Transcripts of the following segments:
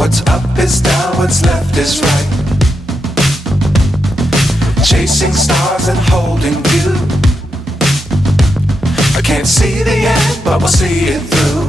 What's up is down, what's left is right. Chasing stars and holding you. I can't see the end, but we'll see it through.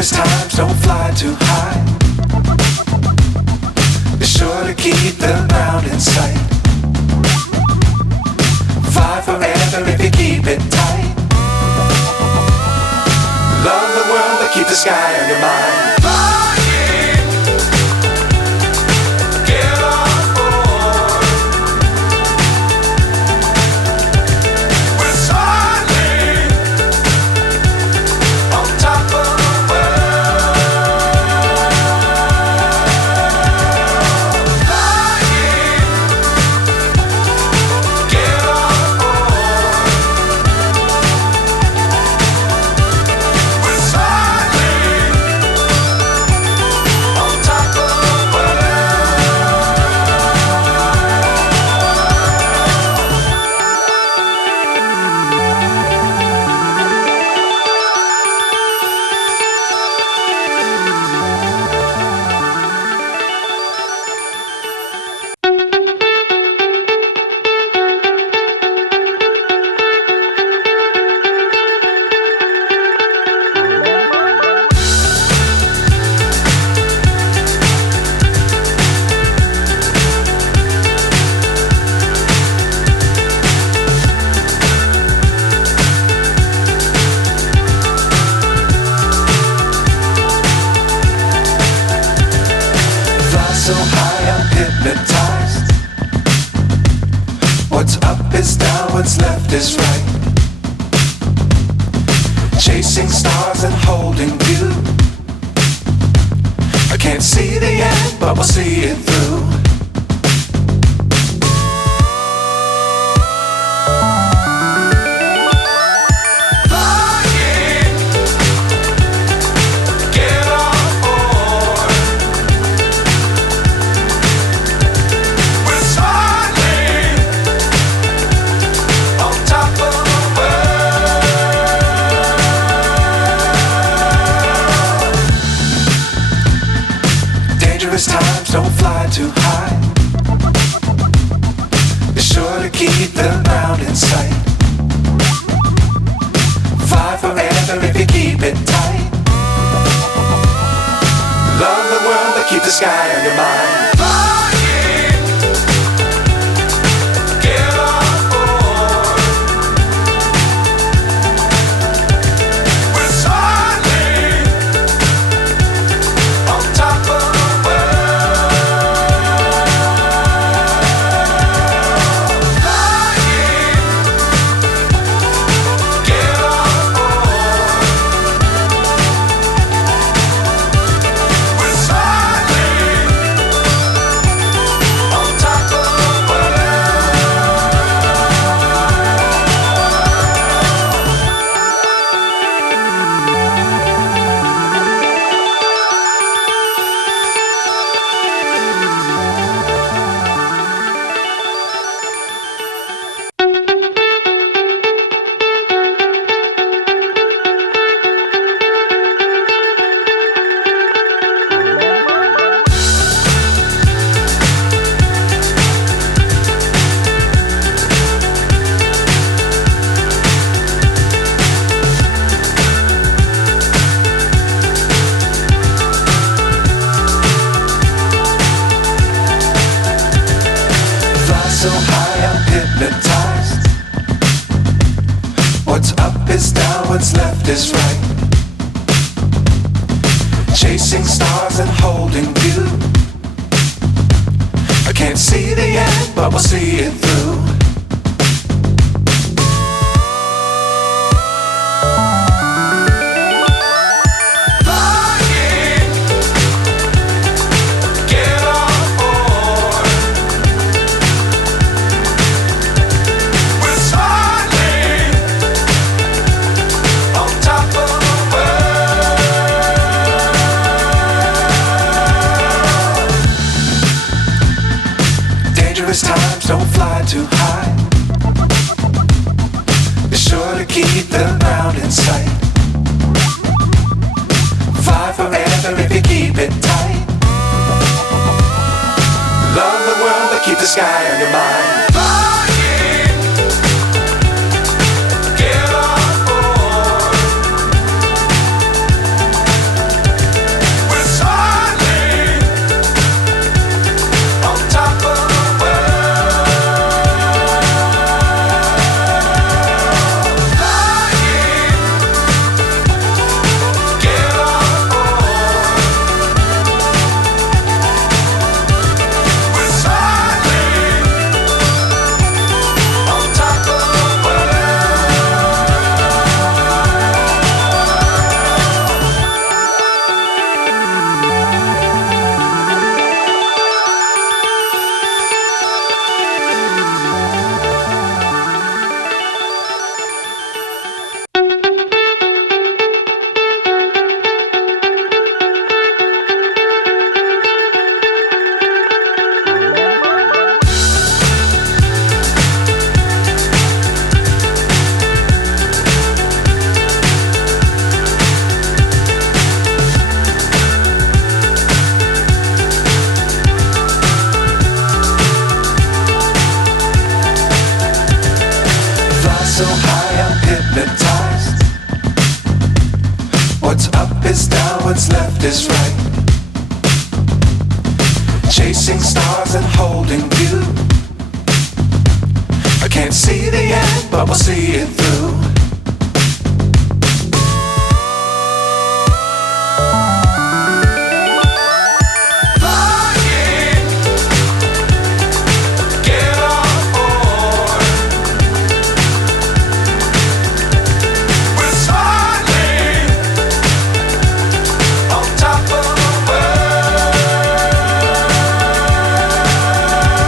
Times don't fly too high. Be sure to keep the ground in sight. Fly forever if you keep it tight. Love the world but keep the sky on your mind. So high I'm hypnotized. What's up is down, what's left is right. Chasing stars and holding you. I can't see the end, but we'll see it through. Times don't fly too high. Be sure to keep the ground in sight. Fly forever if you keep it tight. Love the world but keep the sky on your mind. So high I'm hypnotized. What's up is down, what's left is right. Chasing stars and holding you. I can't see the end, but we'll see it through. Flying, get on board. don't fly too high. Be sure to keep the ground in sight. Fly forever if you keep it tight. Love the world, but keep the sky on your mind. So high I'm hypnotized. What's up is down, what's left is right. Chasing stars and holding you. I can't see the end, but we'll see it through.